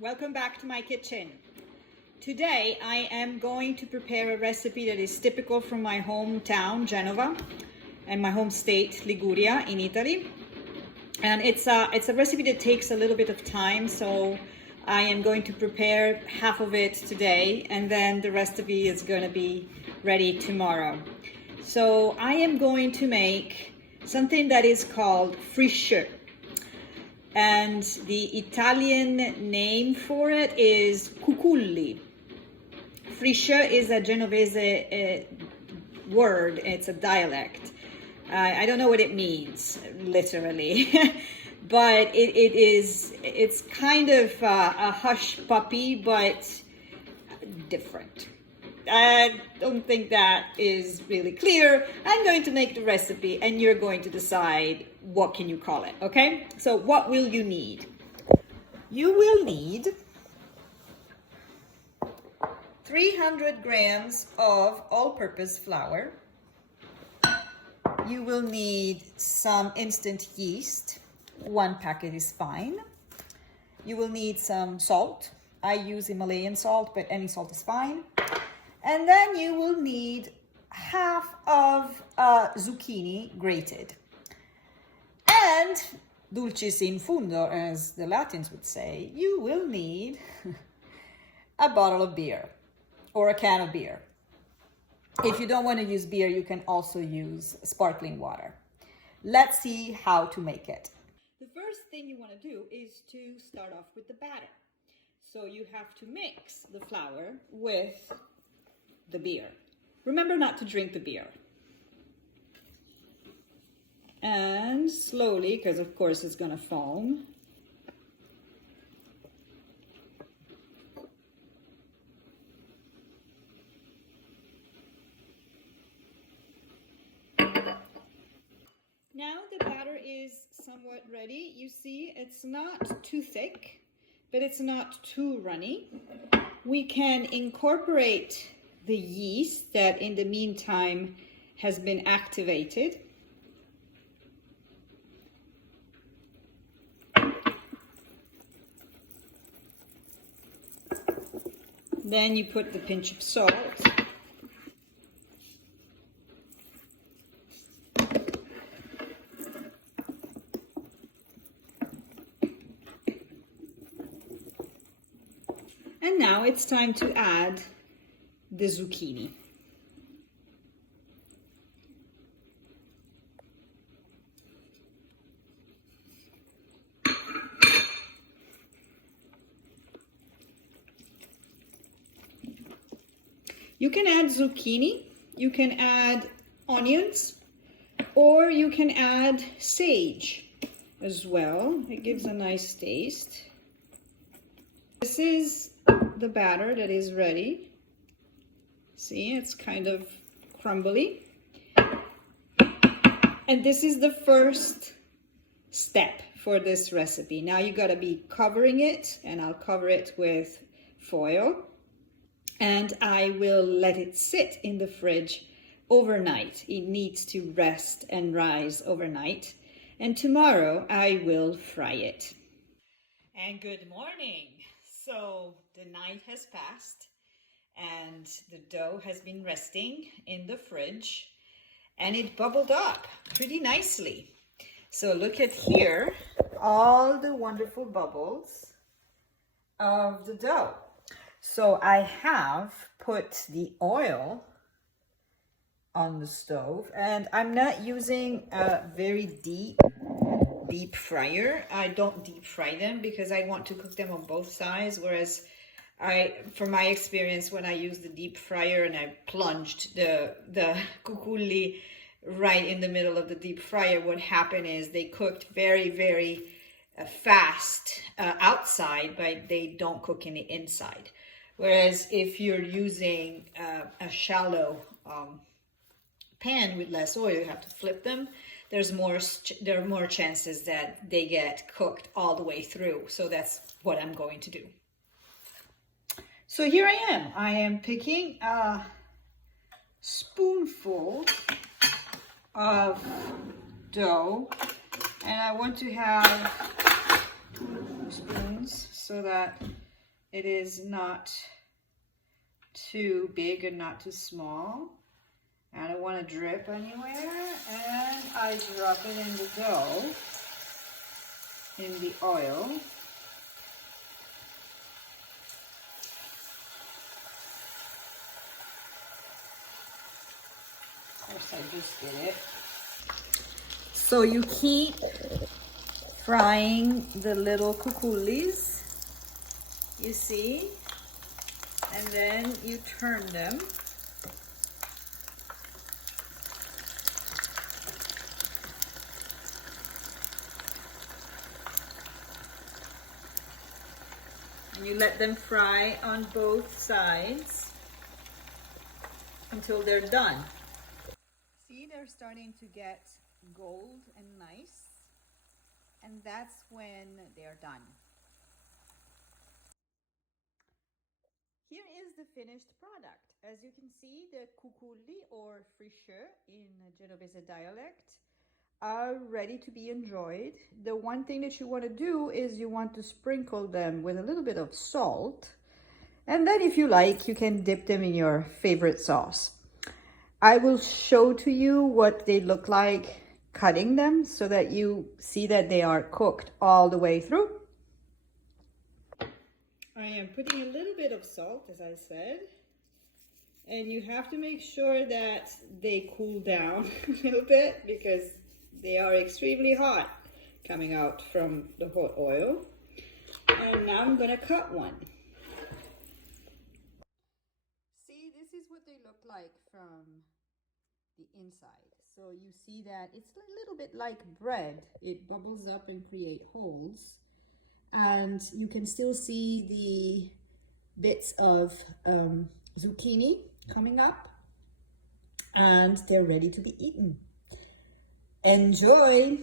Welcome back to my kitchen. Today I am going to prepare a recipe that is typical from my hometown, Genova, and my home state, Liguria, in Italy. And it's a recipe that takes a little bit of time, so I am going to prepare half of it today, and then the recipe is going to be ready tomorrow. So I am going to make something that is called Friscieu. And the Italian name for it is Cuculli. Friscieu is a Genovese word, it's a dialect. I don't know what it means, literally, but it's kind of a hush puppy, but different. I don't think that is really clear. I'm going to make the recipe and you're going to decide what can you call it, okay? So what will you need? You will need 300 grams of all-purpose flour. You will need some instant yeast. 1 packet is fine. You will need some salt. I use Himalayan salt, but any salt is fine. And then you will need half of zucchini grated. And, dulcis in fundo, as the Latins would say, you will need a bottle of beer or a can of beer. If you don't want to use beer, you can also use sparkling water. Let's see how to make it. The first thing you want to do is to start off with the batter. So you have to mix the flour with the beer. Remember not to drink the beer. And slowly, because of course it's going to foam. Now the batter is somewhat ready. You see, it's not too thick, but it's not too runny. We can incorporate the yeast that in the meantime has been activated. Then you put the pinch of salt. And now it's time to add the zucchini. You can add zucchini, you can add onions, or you can add sage as well. It gives a nice taste. This is the batter that is ready. See, it's kind of crumbly. And this is the first step for this recipe. Now you gotta be covering it, and I'll cover it with foil. And I will let it sit in the fridge overnight. It needs to rest and rise overnight. And tomorrow I will fry it. And good morning. So the night has passed and the dough has been resting in the fridge and it bubbled up pretty nicely. So look at here, all the wonderful bubbles of the dough. So I have put the oil on the stove, and I'm not using a very deep fryer. I don't deep fry them because I want to cook them on both sides, whereas from my experience, when I used the deep fryer and I plunged the cuculli right in the middle of the deep fryer, what happened is they cooked very fast outside, but they don't cook in the inside. Whereas if you're using a shallow pan with less oil, you have to flip them. There are more chances that they get cooked all the way through. So that's what I'm going to do. So here I am. I am picking a spoonful of dough, and I want to have 2 spoons so that It is not too big and not too small. I don't want to drip anywhere, and I drop it in the dough, in the oil. Of course, I just did it. So you keep frying the little cucullis, you see, and then you turn them. And you let them fry on both sides until they're done. See, they're starting to get gold and nice, and that's when they're done. Here is the finished product. As you can see, the Cuculli or Friscieu in Genovese dialect are ready to be enjoyed. The one thing that you want to do is you want to sprinkle them with a little bit of salt, and then if you like, you can dip them in your favorite sauce. I will show to you what they look like cutting them so that you see that they are cooked all the way through. I am putting a little bit of salt, as I said, and you have to make sure that they cool down a little bit because they are extremely hot coming out from the hot oil. And now I'm going to cut one. See, this is what they look like from the inside. So you see that it's a little bit like bread. It bubbles up and create holes. And you can still see the bits of zucchini coming up. And they're ready to be eaten. Enjoy!